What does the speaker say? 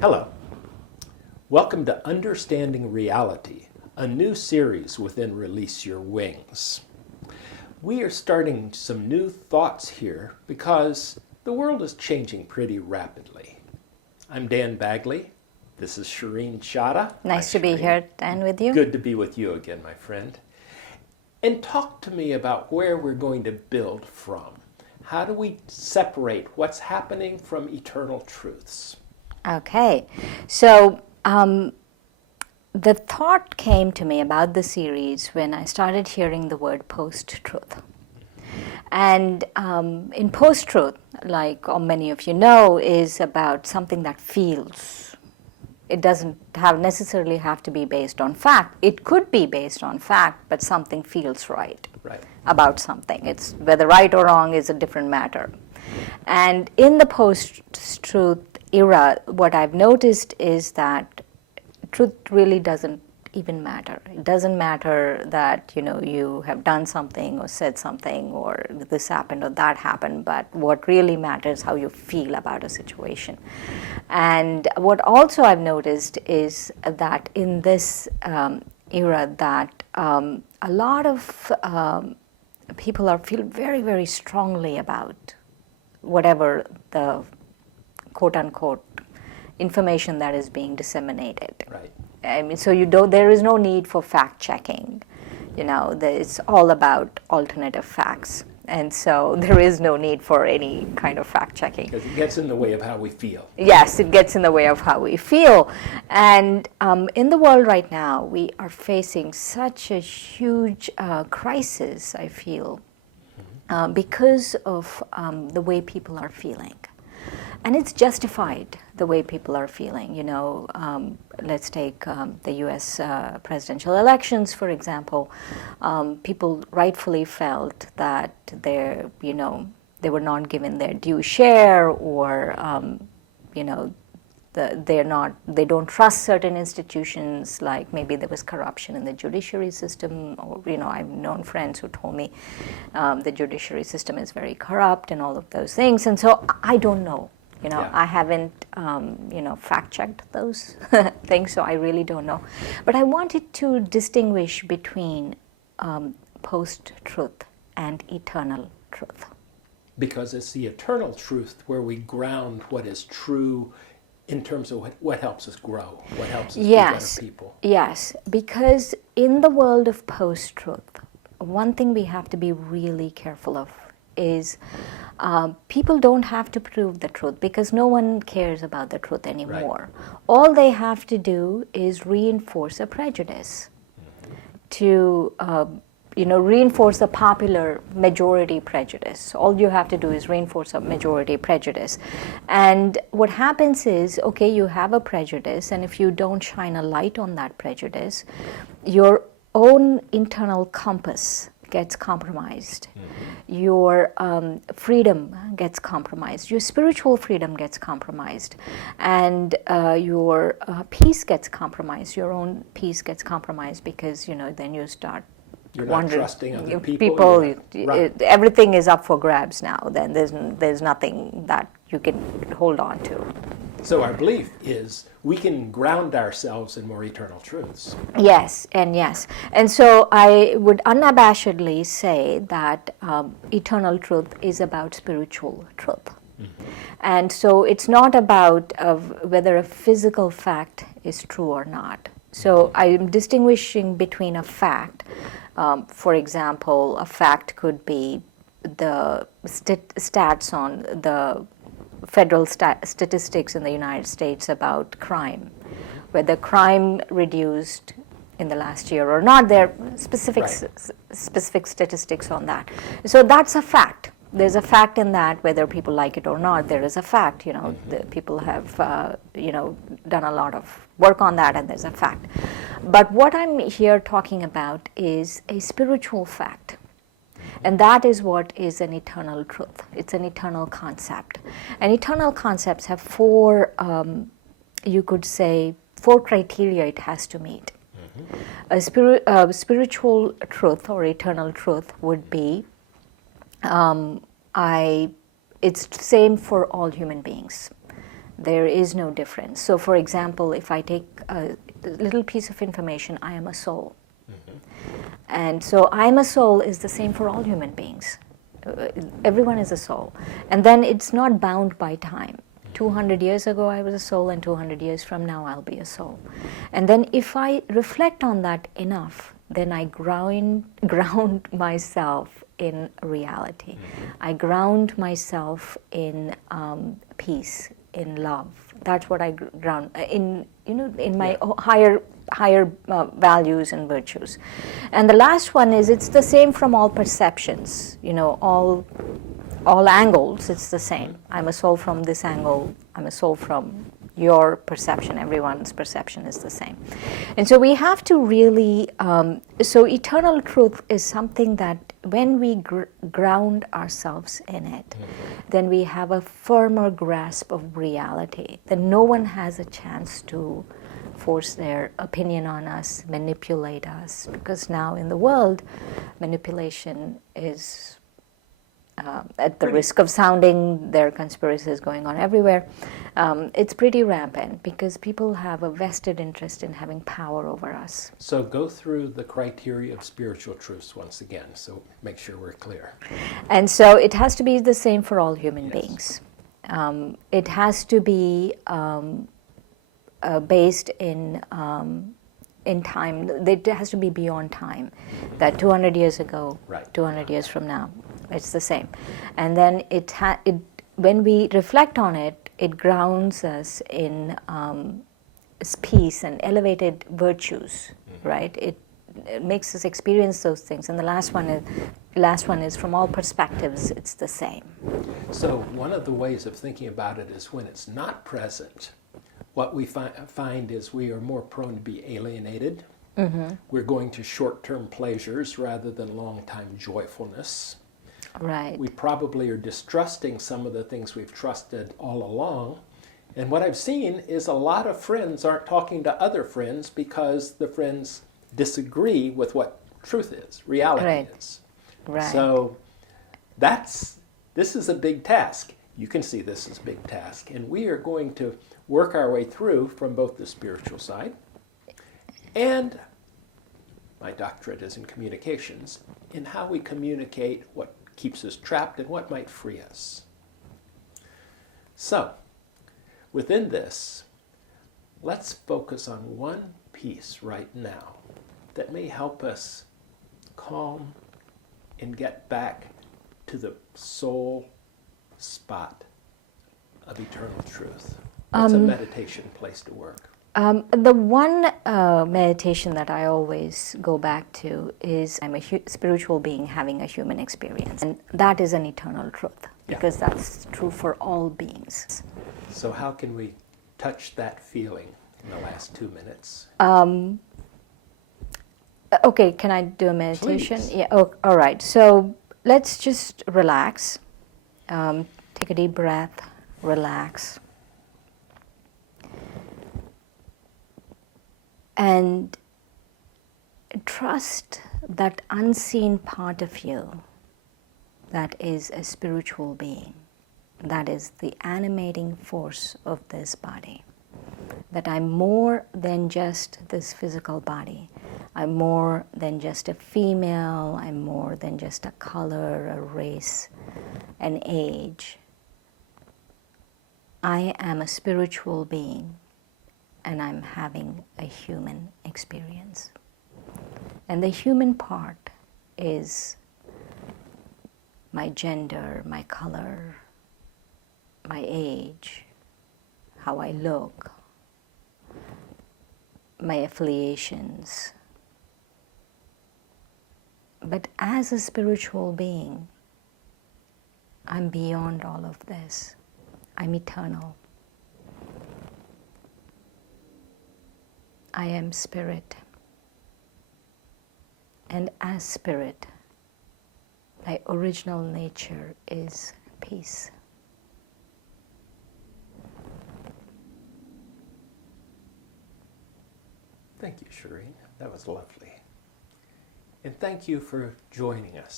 Hello. Welcome to Understanding Reality, a new series within Release Your Wings. We are starting some new thoughts here because the world is changing pretty rapidly. I'm Dan Bagley. This is Shireen Chadha. Nice to be here, Dan, with you. Good to be with you again, my friend. And talk to me about where we're going to build from. How do we separate what's happening from eternal truths? Okay, so the thought came to me about the series when I started hearing the word post-truth. And in post-truth, like many of you know, is about something that feels. It doesn't necessarily have to be based on fact. It could be based on fact, but something feels right about something. It's whether right or wrong is a different matter. And in the post-truth era, what I've noticed is that truth really doesn't even matter. It doesn't matter that you have done something or said something or this happened or that happened, but what really matters is how you feel about a situation. And what also I've noticed is that in this era that a lot of people feel very, very strongly about whatever the quote-unquote information that is being disseminated. Right. I mean, so there is no need for fact-checking. It's all about alternative facts. And so there is no need for any kind of fact-checking. Because it gets in the way of how we feel. Yes, it gets in the way of how we feel. And in the world right now, we are facing such a huge crisis, I feel, because of the way people are feeling. And it's justified, the way people are feeling. Let's take the U.S. Presidential elections, for example. People rightfully felt that they were not given their due share, or they don't trust certain institutions, like maybe there was corruption in the judiciary system, or I've known friends who told me the judiciary system is very corrupt and all of those things. And so I don't know. I haven't, fact-checked those things, so I really don't know. But I wanted to distinguish between post-truth and eternal truth. Because it's the eternal truth where we ground what is true in terms of what helps us grow, what helps us be better people. Yes, because in the world of post-truth, one thing we have to be really careful of is people don't have to prove the truth, because no one cares about the truth anymore. Right. All they have to do is reinforce a prejudice to reinforce the popular majority prejudice. All you have to do is reinforce a majority prejudice. And what happens is, okay, you have a prejudice, and if you don't shine a light on that prejudice, your own internal compass gets compromised. Your freedom gets compromised. Your spiritual freedom gets compromised. And your peace gets compromised. Your own peace gets compromised, because, then you start You're wondering. not trusting other people. Everything is up for grabs now. Then there's nothing that you can hold on to. So our belief is we can ground ourselves in more eternal truths. Yes, and yes. And so I would unabashedly say that eternal truth is about spiritual truth. Mm-hmm. And so it's not about whether a physical fact is true or not. So I am distinguishing between a fact. For example, a fact could be the stats on the federal statistics in the United States about crime, whether crime reduced in the last year or not. There are specific statistics on that. So that's a fact. There's a fact in that, whether people like it or not. There is a fact. The people have done a lot of work on that, and there's a fact. But what I'm here talking about is a spiritual fact. And that is what is an eternal truth. It's an eternal concept. And eternal concepts have four criteria it has to meet. Mm-hmm. A spiritual truth or eternal truth would be it's same for all human beings. There is no difference. So, for example, if I take a little piece of information, I am a soul. And so, I'm a soul is the same for all human beings. Everyone is a soul. And then it's not bound by time. 200 years ago, I was a soul, and 200 years from now, I'll be a soul. And then, if I reflect on that enough, then I ground myself in reality. I ground myself in peace, in love. That's what I ground in my higher values and virtues. And the last one is it's the same from all perceptions. All angles. It's the same. I'm a soul from this angle. I'm a soul from your perception. Everyone's perception is the same. And so we have to really. So eternal truth is something that when we ground ourselves in it, then we have a firmer grasp of reality. Then no one has a chance to force their opinion on us, manipulate us, because now in the world, manipulation is at the risk of sounding there are conspiracies going on everywhere. It's pretty rampant because people have a vested interest in having power over us. So go through the criteria of spiritual truths once again, so make sure we're clear. And so it has to be the same for all human Yes. beings. It has to be based in time. It has to be beyond time. That 200 years ago, Right. 200 years from now, it's the same. And then when we reflect on it, it grounds us in peace and elevated virtues, right? It makes us experience those things. And the last one is from all perspectives, it's the same. So one of the ways of thinking about it is when it's not present, what we find is we are more prone to be alienated. We're going to short-term pleasures rather than long-time joyfulness. Right. We probably are distrusting some of the things we've trusted all along. And what I've seen is a lot of friends aren't talking to other friends because the friends disagree with what truth is, reality Right. is. Right. So this is a big task. You can see this as a big task. And we are going to work our way through from both the spiritual side and my doctorate is in communications, in how we communicate what keeps us trapped and what might free us. So, within this, let's focus on one piece right now that may help us calm and get back to the soul spot of eternal truth. What's a meditation place to work? The one meditation that I always go back to is I'm a spiritual being having a human experience. And that is an eternal truth because that's true for all beings. So how can we touch that feeling in the last 2 minutes? Okay, can I do a meditation? Please. Yeah. Oh, all right. So let's just relax. Take a deep breath. Relax. And trust that unseen part of you that is a spiritual being, that is the animating force of this body, that I'm more than just this physical body. I'm more than just a female, I'm more than just a color, a race, an age. I am a spiritual being and I'm having a human experience. And the human part is my gender, my color, my age, how I look, my affiliations. But as a spiritual being, I'm beyond all of this. I'm eternal. I am spirit. And as spirit, my original nature is peace. Thank you, Shireen. That was lovely. And thank you for joining us.